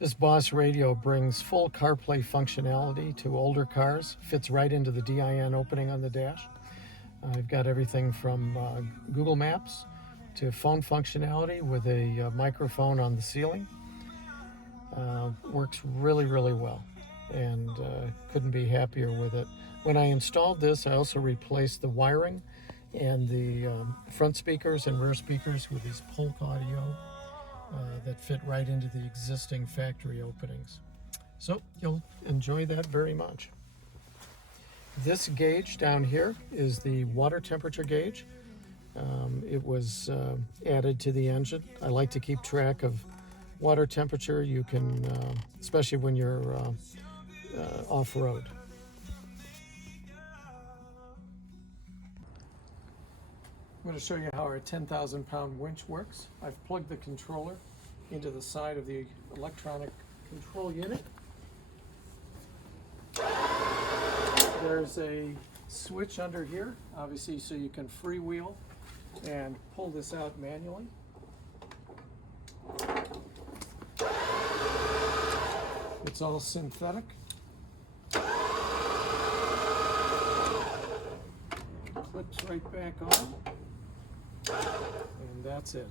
This Boss radio brings full CarPlay functionality to older cars, fits right into the DIN opening on the dash. I've got everything from Google Maps to phone functionality with a microphone on the ceiling. Works really, really well, and couldn't be happier with it. When I installed this, I also replaced the wiring and the front speakers and rear speakers with these Polk audio that fit right into the existing factory openings. So you'll enjoy that very much. This gauge down here is the water temperature gauge. It was added to the engine. I like to keep track of water temperature. You can, especially when you're off-road. I'm going to show you how our 10,000-pound winch works. I've plugged the controller into the side of the electronic control unit. There's a switch under here, obviously, so you can freewheel and pull this out manually. It's all synthetic. Clips right back on. And that's it.